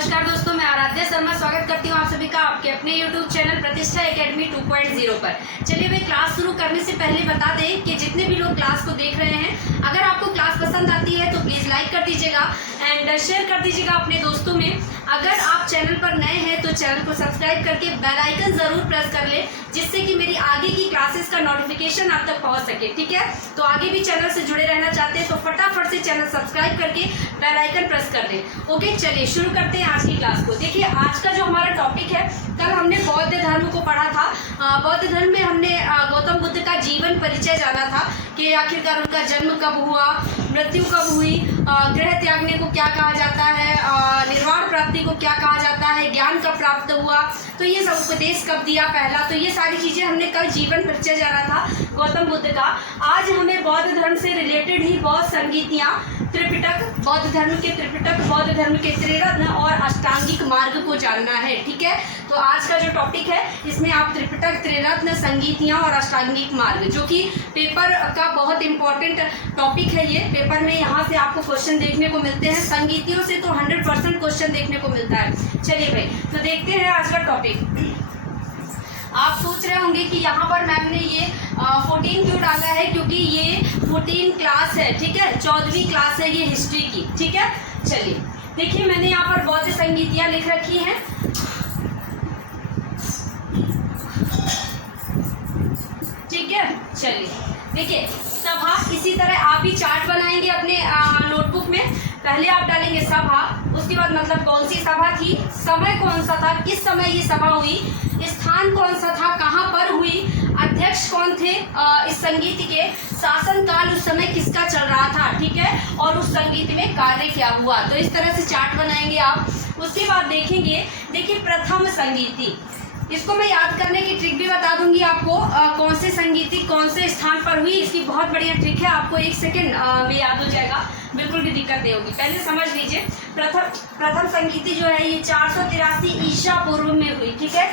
नमस्कार दोस्तों, मैं आराध्या शर्मा स्वागत करती हूँ आप सभी का आपके अपने YouTube चैनल प्रतिष्ठा एकेडमी 2.0 पर। चलिए भाई, क्लास शुरू करने से पहले बता दें कि जितने भी लोग क्लास को देख रहे हैं, अगर आपको क्लास पसंद आती है तो प्लीज़ लाइक कर दीजिएगा एंड शेयर कर दीजिएगा अपने दोस्तों में। अगर आप चैनल पर नए हैं तो चैनल को सब्सक्राइब करके बेल आइकन ज़रूर प्रेस कर लें, जिससे कि मेरी आगे की क्लासेस का नोटिफिकेशन आप तक पहुँच सके। ठीक है, तो आगे भी चैनल से जुड़े रहना चाहते हैं तो फटाफट से चैनल सब्सक्राइब करके बेल आइकन प्रेस कर दें। ओके, चलिए शुरू करते हैं आज की क्लास को। देखिए, आज का जो हमारा टॉपिक है, कल हमने बौद्ध धर्म को पढ़ा था। बौद्ध धर्म में हमने गौतम बुद्ध का जीवन परिचय जाना था कि आखिरकार उनका जन्म कब हुआ, मृत्यु कब हुई, ग्रह त्यागने को क्या कहा जाता है, निर्वाण प्राप्ति को क्या कहा जाता है, ज्ञान कब प्राप्त हुआ, तो ये सब उपदेश कब दिया पहला, तो ये सारी चीज़ें हमने कल जीवन परिचय जाना था गौतम बुद्ध का। आज हमें बौद्ध धर्म से रिलेटेड ही बौद्ध संगीतियाँ, त्रिपिटक, बौद्ध धर्म के त्रिपिटक, बौद्ध धर्म के त्रिरत्न और अष्टांगिक मार्ग को जानना है। ठीक है, तो आज का जो टॉपिक है इसमें आप त्रिपिटक, त्रिरत्न, संगीतियाँ और अष्टांगिक मार्ग, जो कि पेपर का बहुत इंपॉर्टेंट टॉपिक है, ये पेपर में यहाँ से आपको क्वेश्चन देखने को मिलते हैं। संगीतियों से तो 100% क्वेश्चन देखने को मिलता है। चलिए भाई, तो देखते हैं आज का टॉपिक। आप सोच रहे होंगे कि यहाँ पर मैम ने ये 14 क्यों डाला है, क्योंकि ये 14 क्लास है। ठीक है, 14वीं क्लास है ये हिस्ट्री की। ठीक है, चलिए देखिए, मैंने यहाँ पर बौद्ध संगीतियाँ लिख रखी हैं। ठीक है, चलिए देखिए, सभा, इसी तरह आप भी चार्ट बनाएंगे अपने नोटबुक में। पहले आप डालेंगे सभा, उसके बाद मतलब कौन सी सभा थी, समय कौन सा था, किस समय ये सभा हुई, स्थान कौन सा था, कहाँ पर हुई, अध्यक्ष कौन थे इस संगीत के, शासन काल उस समय किसका चल रहा था। ठीक है, और उस संगीत में कार्य क्या हुआ। तो इस तरह से चार्ट बनाएंगे आप। उसके बाद देखेंगे, देखिए प्रथम संगीति, इसको मैं याद करने की ट्रिक भी बता दूंगी आपको, कौन से संगीति कौन से स्थान पर हुई, इसकी बहुत बढ़िया ट्रिक है। आपको 1 सेकेंड में याद हो जाएगा, बिल्कुल भी दिक्कत नहीं होगी। पहले समझ लीजिए, प्रथम संगीति जो है ये 483 ईसा पूर्व में हुई। ठीक है,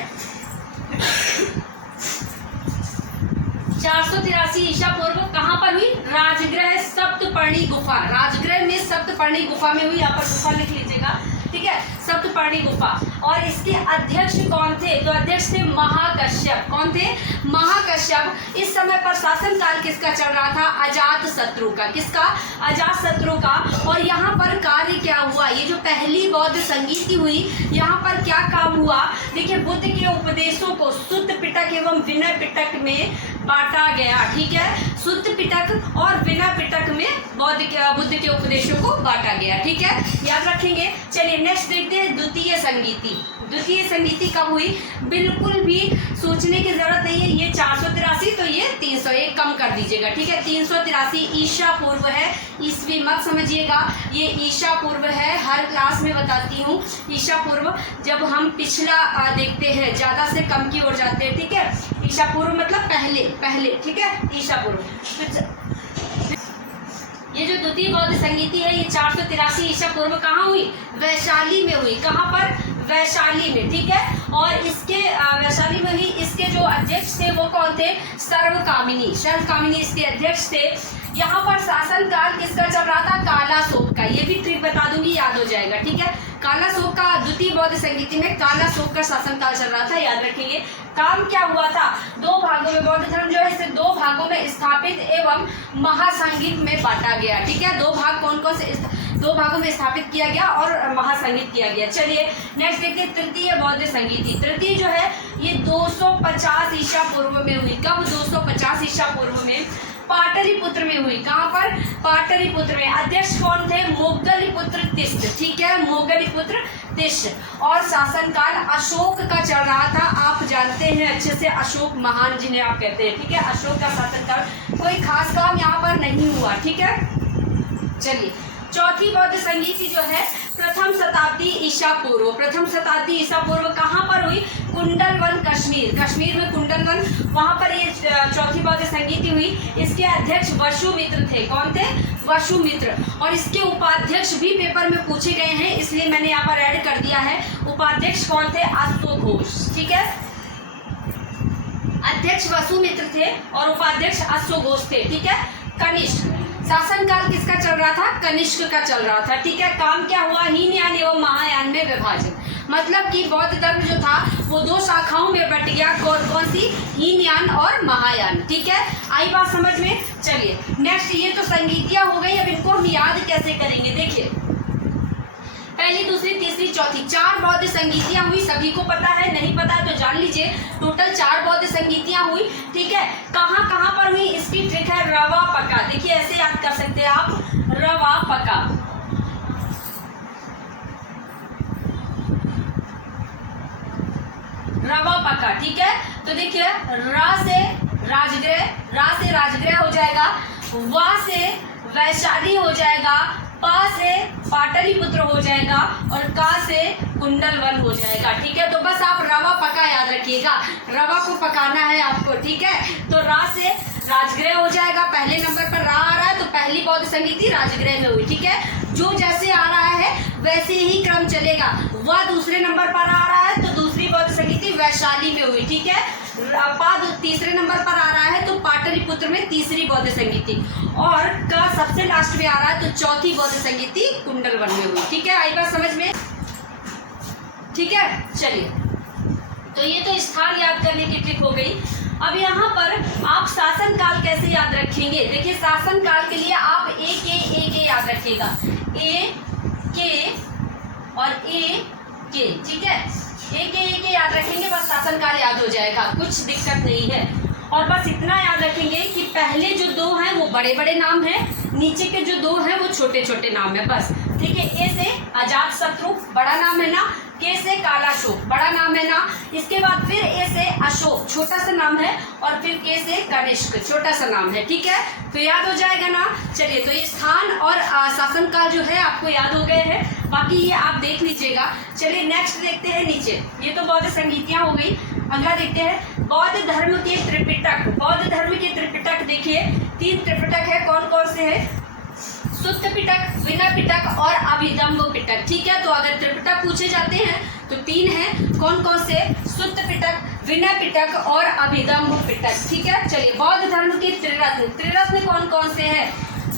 483 ईसा पूर्व कहाँ पर हुई, राजगृह सप्तपर्णी गुफा, राजगृह में सप्तपर्णी गुफा में हुई। यहाँ पर गुफा लिख लीजिएगा। ठीक है, सप्तपर्णी गुफा। और इसके अध्यक्ष कौन थे, तो अध्यक्ष थे महाकश्यप। कौन थे, महाकश्यप। इस समय पर शासन काल किसका चल रहा था, अजात शत्रु का। किसका, अजात शत्रु का। और यहाँ पर कार्य क्या हुआ, ये जो पहली बौद्ध संगीति हुई, यहाँ पर क्या काम हुआ, देखिए बुद्ध के उपदेशों को शुद्ध पिटक एवं विनय पिटक में बांटा गया। ठीक है, शुद्ध पिटक और विनय पिटक में बुद्ध के उपदेशों को बांटा गया। ठीक है, याद रखेंगे। चलिए नेक्स्ट देखते हैं द्वितीय संगीति। द्वितीय संगीति कब हुई, बिल्कुल भी सोचने की जरूरत नहीं है। ये 483 तो ये 300, एक कम कर दीजिएगा। ठीक है, 383 ईसा पूर्व है, ईस्वी मत समझिएगा, ये ईसा पूर्व है। हर क्लास में बताती हूँ ईसा पूर्व। जब हम पिछला देखते हैं ज़्यादा से कम की ओर जाते हैं। ठीक है, ईसा पूर्व मतलब पहले। ठीक है, ईसा पूर्व। ये जो द्वितीय बौद्ध संगीति है ये 483 ईसा पूर्व कहाँ हुई, वैशाली में हुई। कहाँ पर, वैशाली में। ठीक है, और इसके वैशाली में ही इसके जो अध्यक्ष थे वो कौन थे, सर्वकामिनी इसके अध्यक्ष थे। यहाँ पर शासन काल किसका चल रहा था, कालाशोक का। ये भी ट्रिक बता दूंगी, याद हो जाएगा। ठीक है, कालाशोक का, द्वितीय बौद्ध संगीति में कालाशोक का शासन काल चल रहा था, याद रखेंगे। काम क्या हुआ था, 2 भागों में, बौद्ध धर्म जो है इसे 2 भागों में स्थापित एवं महासंगीत में बांटा गया। ठीक है, 2 भाग कौन कौन से, 2 भागों में स्थापित किया गया और महासंगीत किया गया। चलिए नेक्स्ट देखते हैं तृतीय बौद्ध संगीति। तृतीय जो है ये 250 ईसा पूर्व में हुई। कब, 250 ईसा पूर्व में पाटलिपुत्र में हुई। कहाँ पर, पाटलिपुत्र में। अध्यक्ष कौन थे, मोगलिपुत्र तिष्ठ। ठीक है, मोगलिपुत्र तिष्ठ। और शासन काल अशोक का चल रहा था। आप जानते हैं अच्छे से, अशोक महान जिन्हें आप कहते हैं। ठीक है, अशोक का शासन काल, कोई खास काम यहाँ पर नहीं हुआ। ठीक है, चलिए चौथी बौद्ध संगीति जो है प्रथम शताब्दी ईसा पूर्व। प्रथम शताब्दी ईसा पूर्व कहाँ पर हुई, कुंडलवन, कश्मीर में कुंडलवन, वहाँ पर ये चौथी बौद्ध संगीति हुई। इसके अध्यक्ष वसुमित्र थे। कौन थे, वसुमित्र। और इसके उपाध्यक्ष भी पेपर में पूछे गए हैं, इसलिए मैंने यहाँ पर ऐड कर दिया है। उपाध्यक्ष कौन थे, अश्वघोष। ठीक है, अध्यक्ष वसुमित्र थे और उपाध्यक्ष अश्वघोष थे। ठीक है, कनिष्क, शासनकाल किसका चल रहा था? कनिष्क का चल रहा था। ठीक है, काम क्या हुआ? हीनयान एवं महायान में विभाजन, मतलब कि बौद्ध धर्म जो था वो दो शाखाओं में बट गया। कौन कौन सी? हीनयान और महायान। ठीक है, आई बात समझ में? चलिए नेक्स्ट, ये तो संगीतियां हो गई, अब इनको हम याद कैसे करेंगे? देखिए, पहली, दूसरी, तीसरी, चौथी, 4 बौद्ध संगीतियां हुई। सभी को पता है, नहीं पता है तो जान लीजिए, टोटल 4 बौद्ध संगीतियां हुई। ठीक है, कहाँ कहाँ पर हुई? इसकी ट्रिक है रवा पका। देखिए ऐसे याद कर सकते हैं आप, रवा पका। रवा पका। ठीक है, तो देखिए, रा से राजगृह हो जाएगा, वा से वैशाली हो जाएगा, पा से पाटलिपुत्र हो जाएगा और का से कुंडलवन हो जाएगा। ठीक है, तो बस आप रवा पका याद रखिएगा, रवा को पकाना है आपको। ठीक है, तो रा से राजगृह हो जाएगा, पहले नंबर पर रा आ रहा है तो पहली बौद्ध संगीति राजगृह में हुई। ठीक है, जो जैसे आ रहा है वैसे ही क्रम चलेगा। वह दूसरे नंबर पर आ रहा है तो दूसरी बौद्ध संगीति वैशाली में हुई। ठीक है, पा तीसरे नंबर पर आ रहा है तो पाटलिपुत्र में तीसरी बौद्ध संगीति, और का सबसे लास्ट में आ रहा है तो चौथी बौद्ध संगीति कुंडलवन में हुई। ठीक है, आई बात समझ में? ठीक है, चलिए, तो ये तो स्थान याद करने की ट्रिक हो गई। अब यहाँ पर आप शासन काल कैसे याद रखेंगे? देखिए, शासन काल के लिए आप ए के याद रखिएगा, ए के और ए के। ठीक है, ए के याद रखेंगे, बस शासन काल याद हो जाएगा, कुछ दिक्कत नहीं है। और बस इतना याद रखेंगे कि पहले जो 2 हैं वो बड़े बड़े नाम हैं, नीचे के जो 2 हैं वो छोटे छोटे नाम है, बस। ठीक है, ए से अजात शत्रु बड़ा नाम है ना, के से कालाशोक बड़ा नाम है ना, इसके बाद फिर ए से अशोक छोटा सा नाम है, और फिर के से कनिष्क छोटा सा नाम है। ठीक है, तो याद हो जाएगा ना। चलिए, तो ये स्थान और शासन काल जो है आपको याद हो गए हैं, बाकी ये आप देख लीजिएगा। चलिए नेक्स्ट देखते हैं नीचे, ये तो बौद्ध संगीतियां हो गई। अगला देखते हैं बौद्ध धर्म के त्रिपिटक। बौद्ध धर्म के त्रिपिटक देखिए, 3 त्रिपिटक है, कौन कौन से हैं? सुत्त पिटक, विनय पिटक और अभिधम्म पिटक। ठीक है, तो अगर त्रिपिटक पूछे जाते हैं तो 3 हैं, कौन कौन से? सुत्त पिटक, विनय पिटक और अभिधम्म पिटक। ठीक है, चलिए, बौद्ध धर्म के त्रिरत्न कौन कौन से हैं?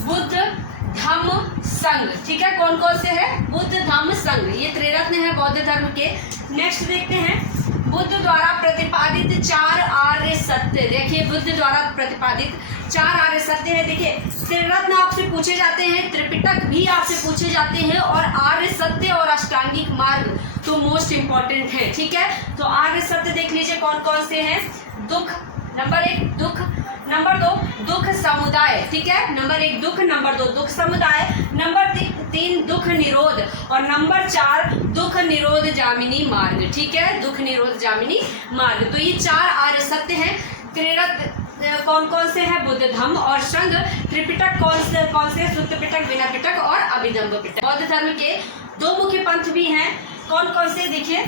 बुद्ध, धम्म, संघ। ठीक है, कौन कौन से हैं? बुद्ध, धम्म, संघ, ये त्रिरत्न है बौद्ध धर्म के। नेक्स्ट देखते हैं बुद्ध द्वारा प्रतिपादित 4 आर्य सत्य। देखिए, बुद्ध द्वारा प्रतिपादित 4 आर्य सत्य है। देखिए, त्रिरत्न आपसे पूछे जाते हैं, त्रिपिटक भी आपसे पूछे जाते हैं, और आर्य सत्य और अष्टांगिक मार्ग तो मोस्ट इंपॉर्टेंट है। ठीक है, तो आर्य सत्य देख लीजिए कौन कौन से हैं। दुख, नंबर 1 दुख, नंबर 2 दुख समुदाय। ठीक है, नंबर 1 दुख, नंबर 2 दुख समुदाय, नंबर 3 दुख निरोध, और नंबर 4 दुख निरोध जामिनी मार्ग। ठीक है, दुख निरोध जामिनी मार्ग। तो ये 4 आर्य सत्य हैं। त्रिरत्न कौन कौन से हैं? बुद्ध, धम्म और संघ। त्रिपिटक कौन से? सुत्त पिटक, विनय पिटक और अभिधम्म पिटक। बौद्ध धर्म के 2 मुख्य पंथ भी हैं, कौन कौन से? देखिए,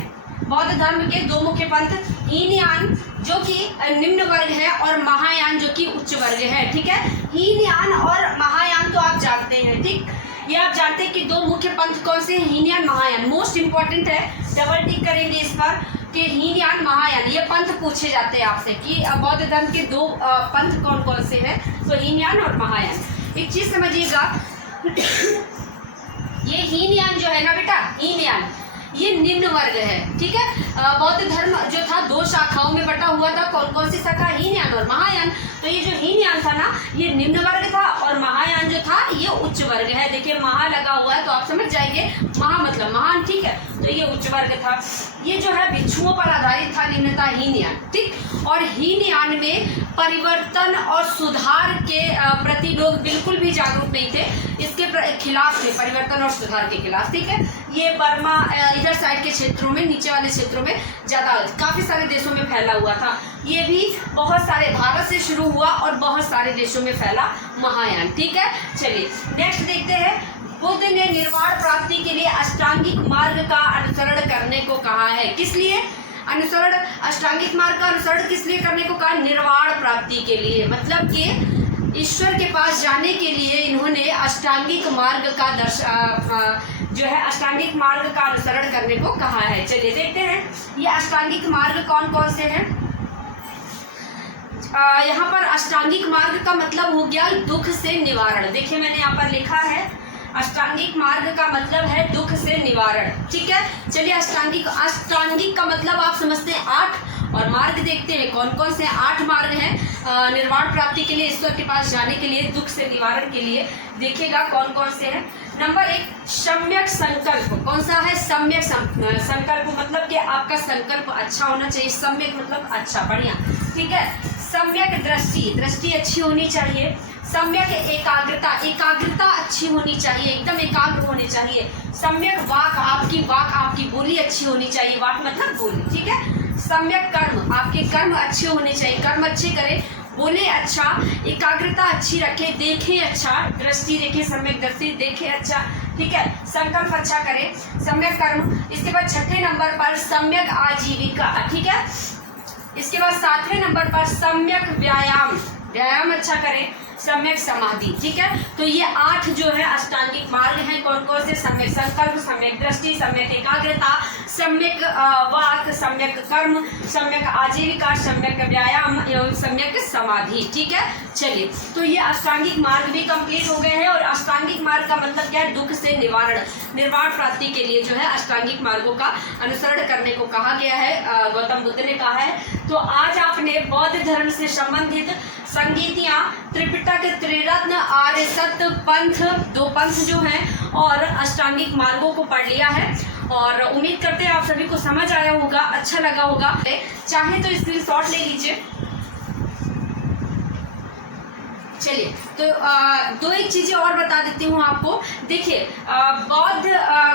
बौद्ध धर्म के 2 मुख्य पंथ, हीनयान जो कि निम्न वर्ग है और महायान जो कि उच्च वर्ग है। ठीक है, हीनयान और महायान तो आप जानते हैं। ठीक, ये आप जानते हैं कि 2 मुख्य पंथ कौन से? हीनयान, महायान, मोस्ट इंपॉर्टेंट है, डबल टिक करेंगे इस पर कि हीनयान, महायान, ये पंथ पूछे जाते हैं आपसे कि बौद्ध धर्म के 2 पंथ कौन कौन से हैं, तो हीनयान और महायान। एक चीज समझिएगा, ये हीनयान जो है ना बेटा, हीनयान ये निम्न वर्ग है। ठीक है, बौद्ध धर्म जो था 2 शाखाओं में बटा हुआ था, कौन कौन सी शाखा? हीनयान और महायान। तो ये जो हीनयान था ना, ये निम्न वर्ग था, और महायान जो था ये उच्च वर्ग है। देखिए, महा लगा हुआ है तो आप समझ जाएंगे, महा मतलब महान। ठीक है, तो ये उच्च वर्ग था। ये जो है भिक्षुओं पर आधारित था, निम्नता हीनयान। ठीक, और हीनयान में परिवर्तन और सुधार के प्रति लोग बिल्कुल भी जागरूक नहीं थे, इसके खिलाफ थे, परिवर्तन और सुधार के खिलाफ। ठीक है, ये बर्मा इधर साइड के क्षेत्रों में, नीचे वाले क्षेत्रों में ज़्यादा, काफ़ी सारे देशों में फैला हुआ था। ये भी बहुत सारे, भारत से शुरू हुआ और बहुत सारे देशों में फैला महायान। ठीक है, चलिए नेक्स्ट देखते हैं। बुद्ध ने निर्वाण प्राप्ति के लिए अष्टांगिक मार्ग का अनुसरण करने को कहा है। किस लिए अनुसरण? अष्टांगिक मार्ग का अनुसरण किस लिए करने को कहा? निर्वाण प्राप्ति के लिए, मतलब कि ईश्वर के पास जाने के लिए इन्होंने अष्टांगिक मार्ग का जो है अष्टांगिक मार्ग का अनुसरण करने को कहा है। चलिए देखते हैं ये अष्टांगिक मार्ग कौन कौन से हैं। यहाँ पर अष्टांगिक मार्ग का मतलब हो गया दुख से निवारण। देखिए मैंने यहाँ पर लिखा है अष्टांगिक मार्ग का मतलब है दुख से निवारण। ठीक है, चलिए अष्टांगिक का मतलब आप समझते हैं 8, और मार्ग देखते हैं कौन कौन से 8 मार्ग हैं निर्वाण प्राप्ति के लिए, ईश्वर के पास जाने के लिए, दुख से निवारण के लिए। देखिएगा कौन कौन से हैं। नंबर 1 सम्यक संकल्प। कौन सा है? सम्यक संकल्प मतलब कि आपका संकल्प अच्छा होना चाहिए। सम्यक मतलब अच्छा, बढ़िया। ठीक है, सम्यक दृष्टि अच्छी होनी चाहिए। सम्यक एकाग्रता अच्छी होनी चाहिए, एकदम एकाग्र होने चाहिए। सम्यक आपकी बोली अच्छी होनी चाहिए। वाक मतलब बोली। ठीक है, सम्यक कर्म, आपके कर्म अच्छे होने चाहिए, कर्म अच्छे करें, बोले अच्छा, एकाग्रता अच्छी रखें, देखें अच्छा, दृष्टि देखें, सम्यक दृष्टि देखें अच्छा। ठीक है, संकल्प अच्छा करें, सम्यक कर्म। इसके बाद 6ठे नंबर पर सम्यक आजीविका। ठीक है, इसके बाद 7वें नंबर पर सम्यक व्यायाम अच्छा करें, सम्यक समाधि। ठीक है, तो ये 8 जो है अष्टांगिक मार्ग हैं। कौन कौन से? सम्यक संकल्प, सम्यक दृष्टि, सम्यक एकाग्रता, सम्यक वाक, सम्यक कर्म, सम्यक आजीविका, सम्यक व्यायाम एवं सम्यक समाधि। ठीक है, चलिए तो ये अष्टांगिक मार्ग भी कंप्लीट हो गए हैं। और अष्टांगिक मार्ग का मतलब क्या है? दुख से निर्वाण प्राप्ति के लिए जो है अष्टांगिक मार्गों का अनुसरण करने को कहा गया है, गौतम बुद्ध ने कहा है। तो आज आपने बौद्ध धर्म से संबंधित संगीतियाँ, त्रिपिटक, त्रिरत्न, आर्य सत्य पंथ, 2 पंथ जो हैं, और अष्टांगिक मार्गों को पढ़ लिया है। और उम्मीद करते हैं आप सभी को समझ आया होगा, अच्छा लगा होगा। चाहे तो स्क्रीनशॉट ले लीजिए। चलिए तो 2 चीजें और बता देती हूँ आपको। देखिए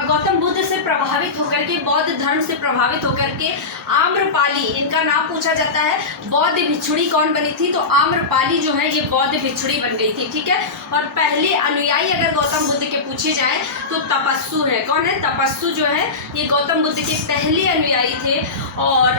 गौतम बुद्ध से प्रभावित होकर के, बौद्ध धर्म से प्रभावित होकर के आम्रपाली, इनका नाम पूछा जाता है, बौद्ध भिक्षुणी कौन बनी थी? तो आम्रपाली जो है ये बौद्ध भिक्षुणी बन गई थी। ठीक है, और पहले अनुयायी अगर गौतम बुद्ध के पूछे जाए तो तपस्सु है। कौन है? तपस्सु जो है ये गौतम बुद्ध के पहले अनुयायी थे। और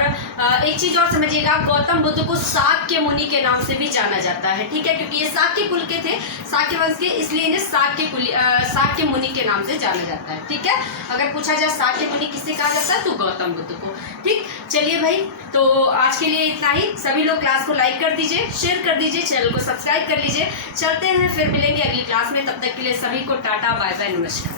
एक चीज और समझिएगा, गौतम बुद्ध को शाक्य मुनि के नाम से भी जाना जाता है। ठीक है, क्योंकि ये शाक्य कुल के थे, शाक्य वंश के, इसलिए इन्हें शाक्य मुनि के नाम से जाना जाता है। ठीक है, अगर पूछा जाए शाक्य मुनि किससे कहा जाता है तो गौतम बुद्ध को। ठीक, चलिए भाई, तो आज के लिए इतना ही। सभी लोग क्लास को लाइक कर दीजिए, शेयर कर दीजिए, चैनल को सब्सक्राइब कर लीजिए। चलते हैं, फिर मिलेंगे अगली क्लास में। तब तक के लिए सभी को टाटा, बाय बाय, नमस्कार।